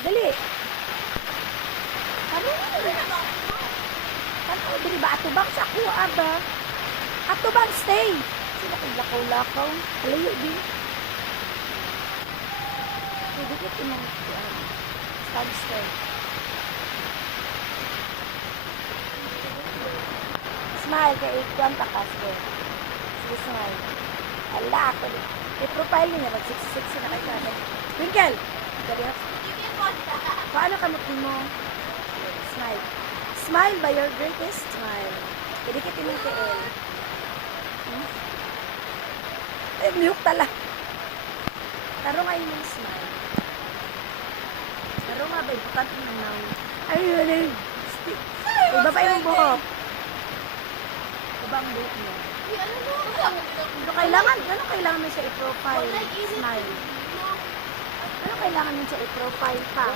Dali. Ano dili ba atubang sa ako aba? Atubang stay. Sila kay lakaw-lakaw. Alayo din. Pwede ka tinang stay. Smile kay kwanta ka sir. Sige smile. Ala ako. I-profile niya mag-66 na kay kada. Twinkle. Dali na. Paano ka mo? Smile. Smile by your greatest smile. Pwede ka tinang kay El. Miyuk tala. Taro nga yung smile. Taro nga ba, ibukat yung naw. Ayun eh. Iba pa yung buhok. Iba ang buhok mo. Ano kailangan mo siya i-profile? Smile. Ano kailangan mo siya i-profile pa?